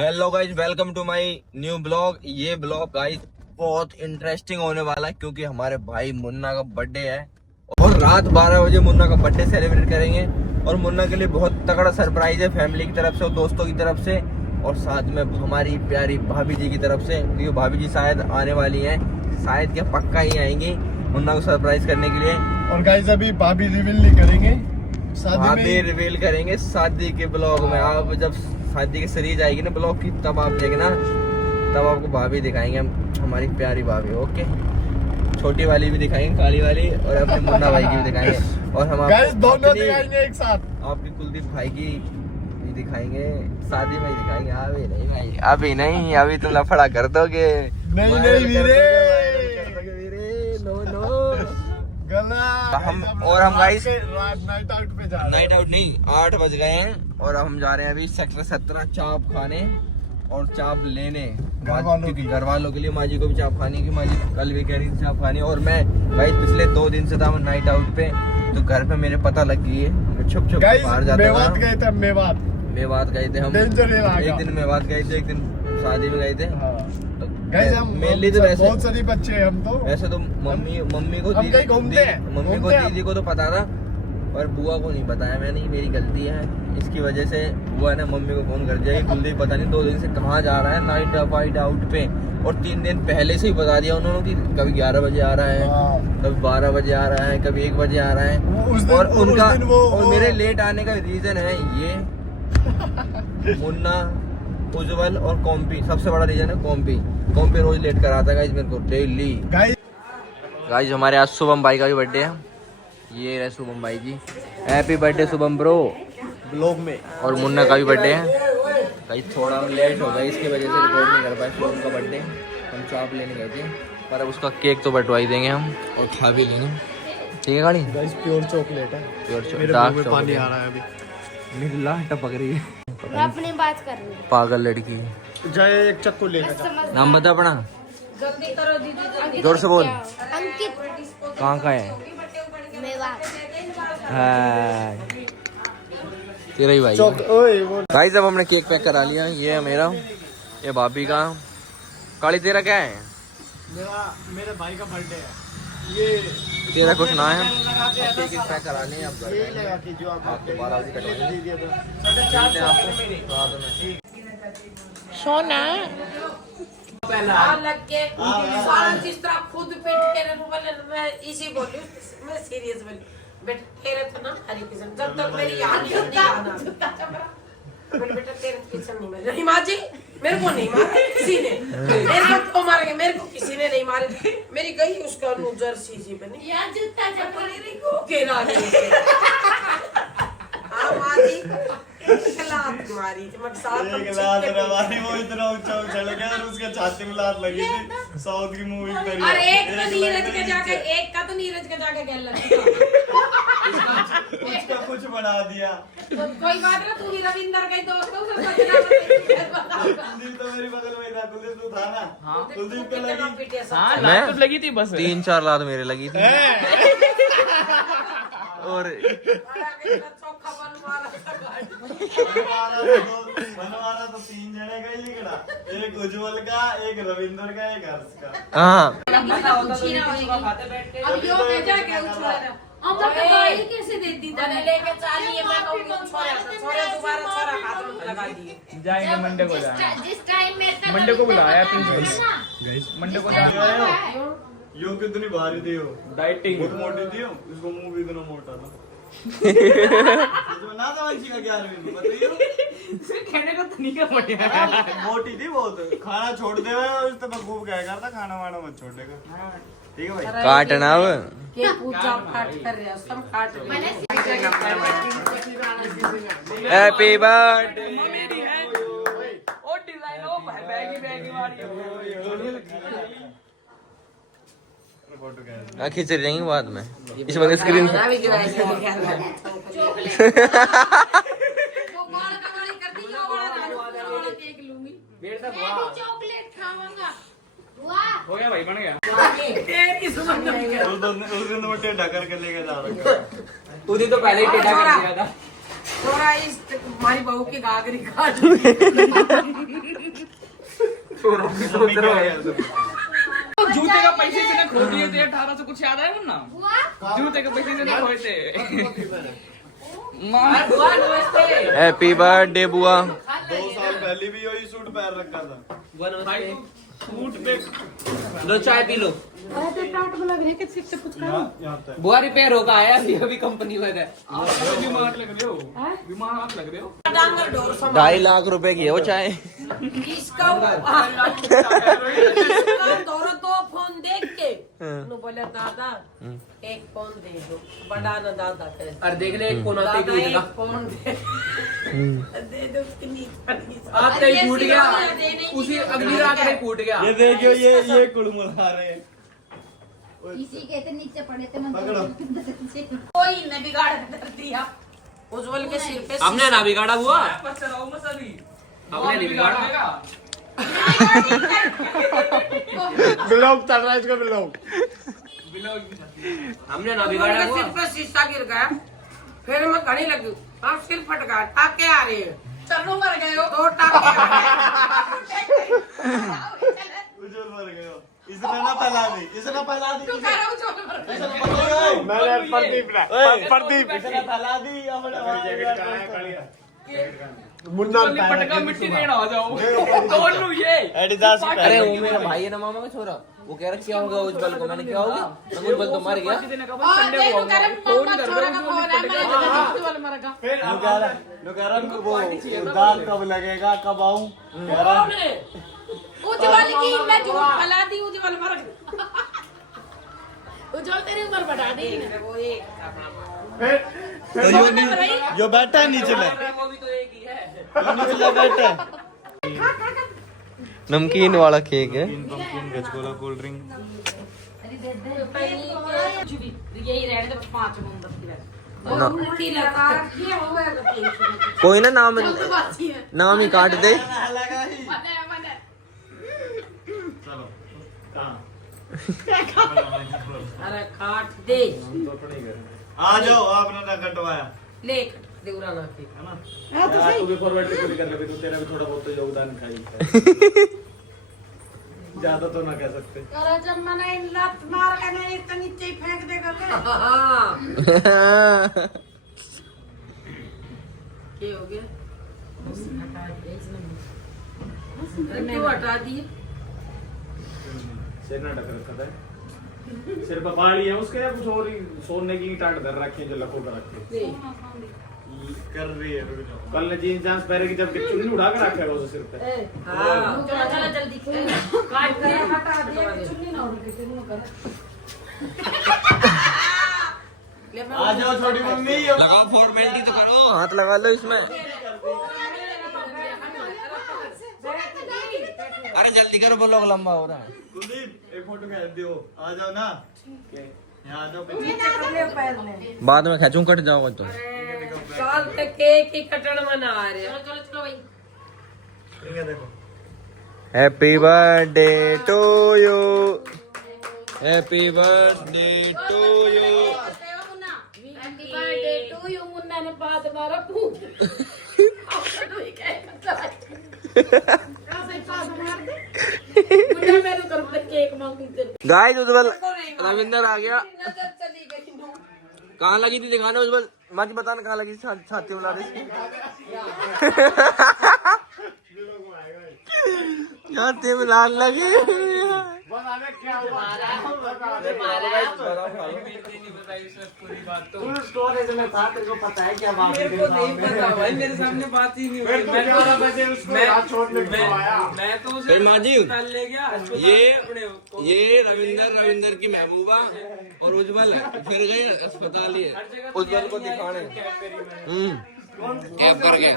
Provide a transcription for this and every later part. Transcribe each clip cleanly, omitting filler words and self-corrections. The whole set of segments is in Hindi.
Hello guys, welcome to my new blog. ये ब्लॉग गाइज बहुत इंटरेस्टिंग होने वाला है क्योंकि हमारे भाई मुन्ना का बर्थडे है और रात 12 बजे मुन्ना का बर्थडे सेलिब्रेट करेंगे। और मुन्ना के लिए बहुत तगड़ा सरप्राइज है फैमिली की तरफ से और दोस्तों की तरफ से और साथ में हमारी प्यारी भाभी जी की तरफ से, क्योंकि भाभी जी शायद आने वाली हैं, शायद क्या पक्का ही आएंगी मुन्ना को सरप्राइज करने के लिए। और गाइस अभी भाभी रिवील नहीं करेंगे, भाभी रिवील करेंगे शादी के ब्लॉग में। आप जब शादी की सीरीज आएगी ना ब्लॉग की, तब आप देखना, तब आपको भाभी दिखाएंगे हम, हमारी प्यारी भाभी। ओके, छोटी वाली भी दिखाएंगे, काली वाली, और अपने मुन्ना भाई की भी दिखाएंगे। और हम गाइस दोनों दिखाएंगे एक साथ। आपकी कुलदीप भाई की भी दिखाएंगे, शादी में ही दिखाएंगे। अभी नहीं भाई, अभी नहीं, अभी तुम लफड़ा कर दोगे। नहीं नहीं वीरे, नो नो गला। हम और हम गाइस नाइट आउट पे जा रहे हैं। नाइट आउट नहीं, 8 बज गए हैं और हम जा रहे हैं अभी सेक्टर 17 चाप खाने और चाप लेने घर वालों के लिए। माँ जी को भी चाप खानी की, माँ जी कल भी कह रही थी चाप खानी। और मैं भाई पिछले 2 दिन से था मैं नाइट आउट पे, तो घर पे मेरे पता लग गई है, मैं छुप छुप बाहर जाता था। मेवात गए थे, मेवात गए थे हम, एक दिन मेवात गए थे, एक दिन शादी में गए थे। गाइस हम मेनली तो वैसे बहुत सारी बच्चे हैं हम तो। वैसे तो मम्मी को मम्मी को दीदी को तो पता था, पर बुआ को नहीं बताया मैंने, मेरी गलती है। इसकी वजह से बुआ ने मम्मी को फोन कर दिया कि कुलदीप पता नहीं 2 दिन से कहाँ जा रहा है नाइट आउट पे। और 3 दिन पहले से ही बता दिया उन्होंने कि कभी 11 बजे आ रहा है, कभी 12 बजे आ रहा है, कभी 1 बजे आ रहा है। और उनका और मेरे लेट आने का रीजन है ये मुन्ना, उज्जवल और कॉम्पी। सबसे बड़ा रीजन है कॉम्पी रोज लेट कराता है गाइस मेरे को डेली। गाइस हमारे आज शुभम भाई का भी बर्थडे है, ये रहे शुभम भाई जी, happy birthday Shubham bro blog में। और मुन्ना का भी बर्थडे है गाइस, थोड़ा हम लेट हो गए, इसकी वजह से रिकॉर्ड नहीं कर पाए। शुभम का बर्थडे हम चाप लेने गए थे, पर अब उसका केक तो बंटवा ही देंगे हम और खा भी लेंगे, ठीक है गाड़ी। गाइस प्योर चॉकलेट है, प्योर मेरे मुंह में पानी आ रहा है अभी, मेरी लाश टपक रही है। अपनी बात कर रही पागल लड़की। जय एक चक्कू ले नाम बता अपना, जल्दी करो दीदी, जोर से बोल। अंकित कहाँ का है? मेवात। तेरा ही भाई। गाइस अब हमने केक पैक करा लिया, ये है मेरा, ये भाभी का। काली तेरा क्या है? मेरे भाई का बर्थडे है ये। तेरा कुछ ना है, केक पैक करा लिए अब आपको 12 बजे कटवाएंगे सोना लग के सारा चीज तरह खुद पेट के मैं इसी बोली, मैं सीरियस बोली बेटा तेरे तो ना हरी किस्म जब तक मेरी याद नहीं आना बेटा तेरे किस्म नहीं मिल रही। माँ जी मेरे को नहीं मारा किसी ने, मेरे को तो मारेंगे, मेरे को किसी ने नहीं मारे। मेरी गई उसका नूजर सीसी पे नहीं यार जूता चप्पल को के ना हाँ माँ जी लात मारी मत साथ एक लात रवानी, वो इतना ऊंचा उछल गया और उसके छाती में लात लगी थी। साउथ की मूवी करी और एक तो नीरज के जाके गैल लगी उसका कुछ बना दिया। कोई बात ना, तू भी रविंदर का ही दोस्त है, उसे बता। कुलदीप तो मेरी बगल में ही था, कुलदीप तू था ना? कुलदीप को लगी, मैं लगी थी बस 3-4 लात मेरे लगी थी। और बनवाना तो 3 जने का ही लिखना, एक उज्जवल का, एक रविंदर का, एक हर्ष का। हाँ अब यो कह जा के उछाला हम तो गाड़ी कैसे देती थी लेके चाहिए, मैं कहूंगी छोरे दोबारा छोरा हाथ में लगा दिए। जाएंगे मंडे को, जिस टाइम में मंडे को बुलाया प्रिंसिपल, मंडे को जाएंगे। यो कितनी भारी थी, हो डाइटिंग बहुत मोटी थी, उसको मुंह भी इतना मोटा था। ना था वंशी का 11वीं में बताइए, कहने को तो नहीं कर बढ़िया मोटी थी बहुत। खाना छोड़ दे और इस तरह खूब कहा करता, खाना वाना मत छोड़ेगा, ठीक है भाई। काटना अब के पूजा पाठ कर रहे हैं, सब काट रहे हैं। Happy birthday. ओ डिजाइन ओ बैगी खींच जाएंगे बाद में, इस वक्त स्क्रीन वो बाल कमाई करती है, वाला केक लूंगी। चॉकलेट खाऊंगा। हो गया भाई, बन गया। तेरी सुमन उस दिन तो टेढ़ा करके लेके जा रहा था। उदी तो पहले ही टेढ़ा कर दिया था। थोड़ा इस हमारी बहू की गागरी काट भी सोच रहे हो जूते का पैसे से खो दिए थे 1800 कुछ याद है ना जूते के पैसे से खोए थे हैप्पी बर्थडे बुआ। 2 साल पहले भी यही सूट पहन रखा था। सूट पे लो चाय पी लो। बुआ रिपेयर होगा आया अभी कंपनी में है बीमार लग रहे हो बीमार लग रहे हो 2.5 लाख रुपए की है वो चाय। इसका दौरा तो फोन देख के नु बोले दादा एक फोन दे दो बड़ा ना दादा करे और देख ले एक फोन आते दादा ही एक फोन दे दो उसके नीचे आते ही फूट गया उसी अगली रात में फूट गया। ये देखियो ये कुड़मुड़ा रहे हैं। इसी के थे नीचे पड़े थे पकड़ो। कोई ने बिगाड़ कर दिया उज्जवल के सिर पे हमने ना बिगाड़ा हुआ। बच्चा रहो मत अभी हमने नहीं बिगाड़ा। ब्लॉग चल रहा है इसका ब्लॉग। हमने ना बिगाड़ा उज्जवल के हुआ। सिर पे शीशा गिर गया फिर मैं घड़ी लगी हाँ सिर फट गया टाके आ रहे हैं चलो मर गए हो 2 टाके आ रहे उज्जवल मर गए हो। इसने ना फैला दी इसने फैला दी मैंने प्रदीप इसने फैला दी मुन्ना पटका मिट्टी देना हो जाओ दोनों ये एडिडास अरे वो मेरा भाई है ना मामा का छोरा वो कह रहा क्या होगा उज्जवल को। मैंने क्या होगा उज्जवल तो मर गया। संडे को फोन कर दो नुकरन को वो दाल कब लगेगा कब आऊं उज्जवल की मैं झूठ फैला दी उज्जवल मर गया उज्जवल तेरी उम्र बढ़ा दी वो एक जो बैठा है नीचे में वो भी तो एक ही है नीचे बैठा है। नमकीन वाला केक है। गजगोला कोल्ड ड्रिंक यही रहने दे 5 मोमबत्ती ना। उल्टी लगा ये हो गया कोई ना नाम ही काट दे। चलो कहाँ अरे काट दे आ जाओ आपने ना कटवाया ले देवरा ना के है ना तू भी फॉरवर्ड पूरी कर ले तो तेरा भी थोड़ा बहुत तो योगदान खाई ज्यादा तो ना कह सकते। अरे जब मैंने लत मार के नहीं तो नीचे ही फेंक देगा क्या हो गया हटा दिया इसने क्यों हटा दिए सिर ना ढक रखा था सिर पर पहाड़ी है उसके कुछ और ही सोने की टाट धर रखी है जो लखो कर रखी कर रही है कल ने जीन्स जांच पहने की जब चुन्नी उठा कर रखा है वो सिर पे हां चला जल्दी काट के हटा दिया चुन्नी ना उड़ के आ जाओ छोटी मम्मी लगाओ फॉर्मेलिटी तो करो हाथ लगा लो इसमें। अरे जल्दी करो ब्लॉग लंबा हो रहा है। कुलदीप एक फोटो खींच दियो आ जाओ ना यहाँ आ जाओ बाद में खींचूं कट जाओगे तो। साल तक केक ही कटण मना रहे चलो चलो भाई देखो happy birthday to you happy birthday to you. Happy birthday to you Munna ने बात मारा पूछ गाइस उज्जवल रविंदर आ गया। कहाँ लगी थी दिखाने उज्जवल माँ जी बताना कहाँ लगी छाती में रही छाती में लाल लगी। मेरे सामने बात ही नहीं हुई मैं तो माँ जी ले गया ये रविंदर की महबूबा और उज्जवल फिर गए अस्पताल ही उज्जवल को दिखाने कैब करके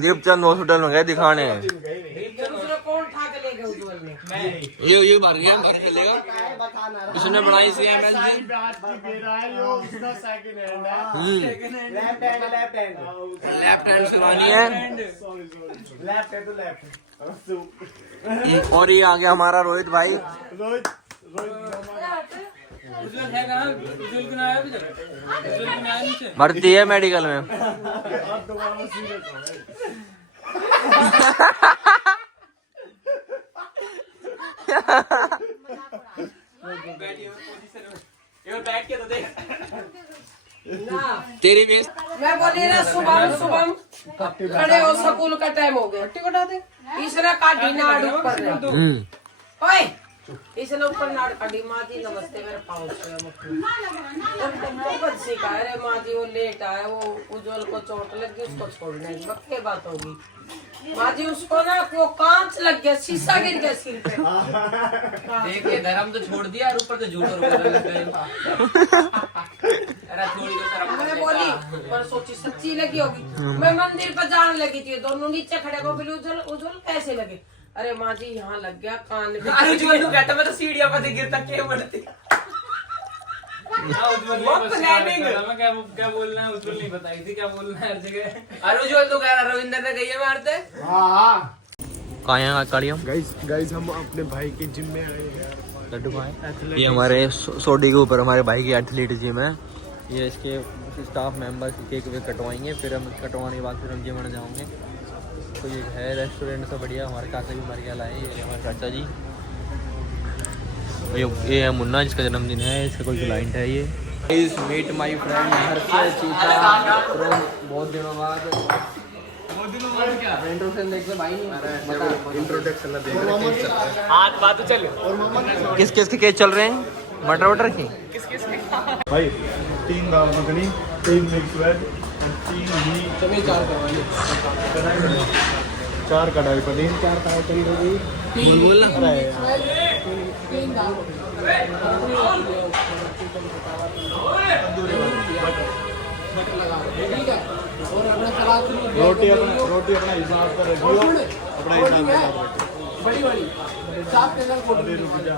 दीपचंद हॉस्पिटल में गए दिखाने। दूसरा कौन ठा के ले गया उज्जवल ने ये भर गया भर चलेगा इसने बनाई सी MSG लेफ्ट हैंड सिवानी है और ये आ गया हमारा रोहित भाई। भर्ती है मेडिकल में। बैठ के तो देख तेरी बेस मैं बोली ना सुबह खड़े हो, स्कूल का टाइम हो गया। तीसरा काटी नाड़ ऊपर ओए, इसने ऊपर नाड़ काटी। माँ जी नमस्ते, मेरे पाँव से कह रहे माँ जी वो लेट आया, वो उज्जवल को चोट लगी, उसको छोड़ने की पक्के बात होगी। माँ जी उसको ना वो कांच लग गया, शीशा गिर गया सिर पे। देखिए धर्म तो छोड़ दिया और ऊपर तो झूठ और बोलने लग गए। अरे थोड़ी तो शर्म मैं बोली पर सोची सच्ची लगी होगी। मैं मंदिर पर जाने लगी थी, दोनों नीचे खड़े को बोली उज्जवल उज्जवल कैसे लगे? अरे माँ जी यहाँ लग गया कान में। अरे उज्जवल तू कहता मैं तो सीढ़ियों पर गिरता के मरती। मैं क्या बोलना है उज्जवल नहीं बताई थी क्या बोलना है हर जगह। अरे उज्जवल तू कह रहा रविंदर ने गई है मारते। गाइस हम अपने भाई के जिम में आए हैं। लड्डू भाई ये हमारे सोडी के ऊपर हमारे भाई की एथलीट जिम है। ये इसके स्टाफ मेंबर्स केक वेक कटवाएंगे, फिर हम कटवाने के बाद फिर हम जिम में जाओगे। तो ये है रेस्टोरेंट से बढ़िया। हमारे चाचा भी हमारे यहाँ लाए, ये हमारे चाचा जी। ये है मुन्ना जिसका जन्मदिन है, इसका कोई क्लाइंट है ये। प्लीज मीट माय फ्रेंड बहुत दिनों बाद। इंट्रोडक्शन देख ले भाई, इंट्रोडक्शन देख रहे हैं। आज बात तो चल। किस किस के केस चल रहे हैं? मटर वटर की भाई 3 दाल मखनी, 3 मिक्स वेज, 3 घी, 4 कढ़ाई पनीर, 4 कढ़ाई पनीर हो गई। बोल ना। रोटी अपना हिसाब से रखियो, अपना हिसाब से रखियो। बड़ी रुक जा।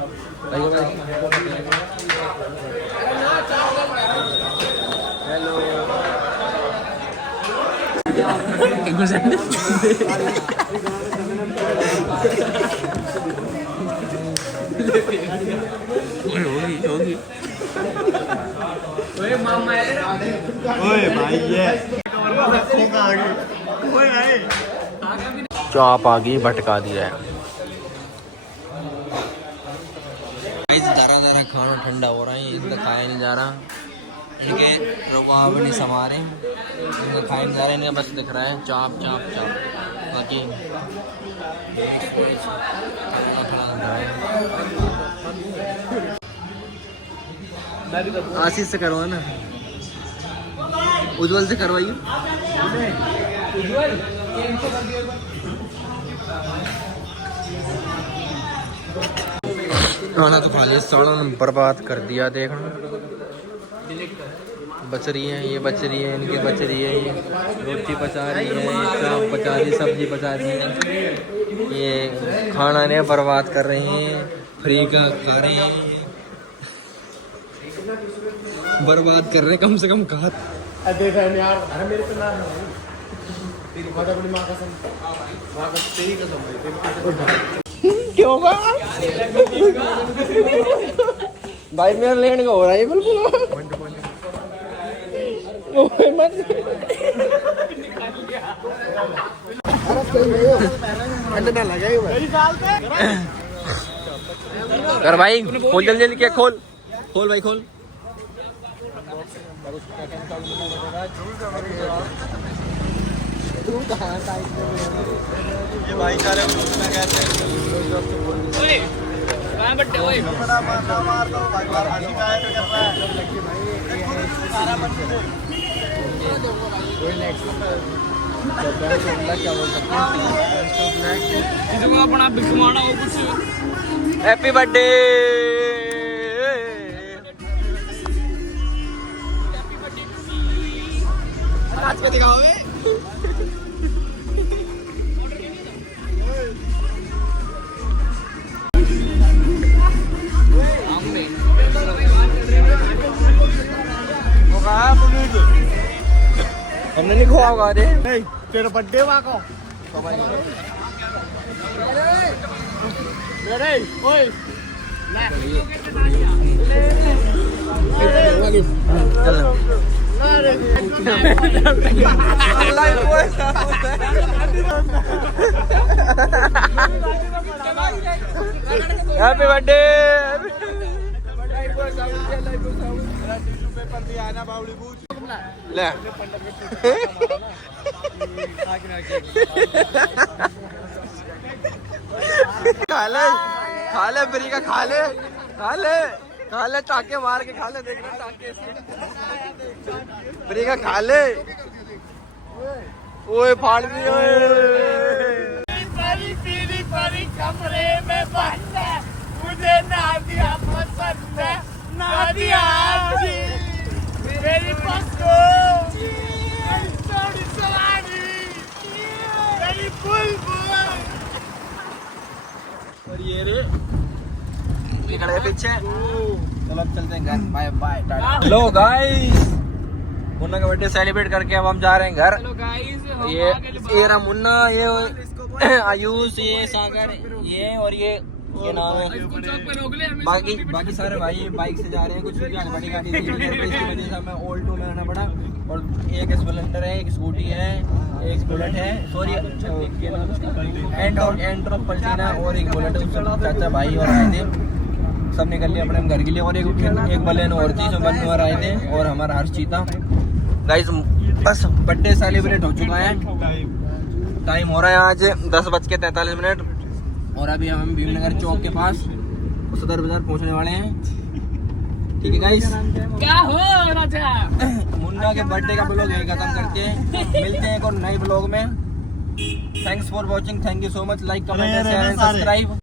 होगी ओए भाई ये ओए भाई चाप आ गई, भटका दिया है। दारा खाना ठंडा हो रहा है, इनका खाया नहीं जा रहा। इनके रुकाव नहीं समा रहे, इनका खाया नहीं जा रहा। इन्हें बस दिख रहा है चाप चाप चाप। बाकी आशीष से करवा ना, उज्जवल से करवाइए। खाना तो खा लिया, साड़ा बर्बाद कर दिया। देखना बच रही है, ये बच रही है, इनकी बच रही है। ये रोटी बचा रही है, चाप बचा रही, सब्जी बचा रही है। ये खाना ने बर्बाद कर रहे हैं, फ्री का खा रहे हैं, बर्बाद कर रहे हैं। कम से कम कहा देख यार, अरे मेरे पे ना तेरी माता बड़ी माँ कसम, माँ कसम तेरी कसम भाई। क्यों भाई मेरा लेने का हो रहा है बिल्कुल। कर भाई, खोल जल्दी जल्दी, क्या खोल खोल भाई खोल। ये भाईचारे को कितना कहते हैं। बड्डे ओए मार दो भाई, बार हंसी का है कर रहा है। सारा बच्चे क्या बोल सकते हैं, किसी को अपना बिकवाना हो कुछ। Happy birthday. आज का दिखाओगे? हमने नहीं खोआ होगा रे। नहीं तेरा बर्थडे हुआ को मेरे ओए चल हैप्पी बर्थडे। ले खा ले फ्री का, खा ले टाके मार के खा ले, देख रहे टाके इसके फ्री का, खा ले। ओए फाड़ दी ओए। परी कमरे में बंद है, मुझे नादिया पसंद है, नादिया जी मेरी पक्को, मेरी छोटी सवारी, मेरी बुलबुल। और ये रे निकल गए पीछे। चलो अब चलते हैं घर, bye bye tata. Hello guys, Munna का बर्थडे सेलिब्रेट करके अब हम जा रहे हैं घर। हेलो गाइस, ये रहा मुन्ना, ये आयुष, ये सागर, ये और ये नाम है। बाकी सारे भाई बाइक से जा रहे हैं, कुछ जाने बड़ी गाड़ी की वजह से हमें ऑल्टो में आना पड़ा। और एक स्प्लेंडर है, एक स्कूटी है, एक बुलेट है, सॉरी एंट्रो पल्टीना, और एक बुलेट है। चाचा भाई और आए थे, सब निकल लिए अपने घर के लिए। और एक बलेनो और थी जो बंद और आए थे, और हमारा हर्ष चीता। गाइस बस बर्थडे सेलिब्रेट हो चुका है। टाइम हो रहा है आज 10:43 और अभी हम भीमनगर चौक के पास सदर बाजार पहुंचने वाले हैं। ठीक है गाइस, क्या हो राजा? मुन्ना के बर्थडे का ब्लॉग यही खत्म करते हैं, मिलते हैं एक और नए ब्लॉग में। Thanks for watching, thank you so much. Like comment share and subscribe.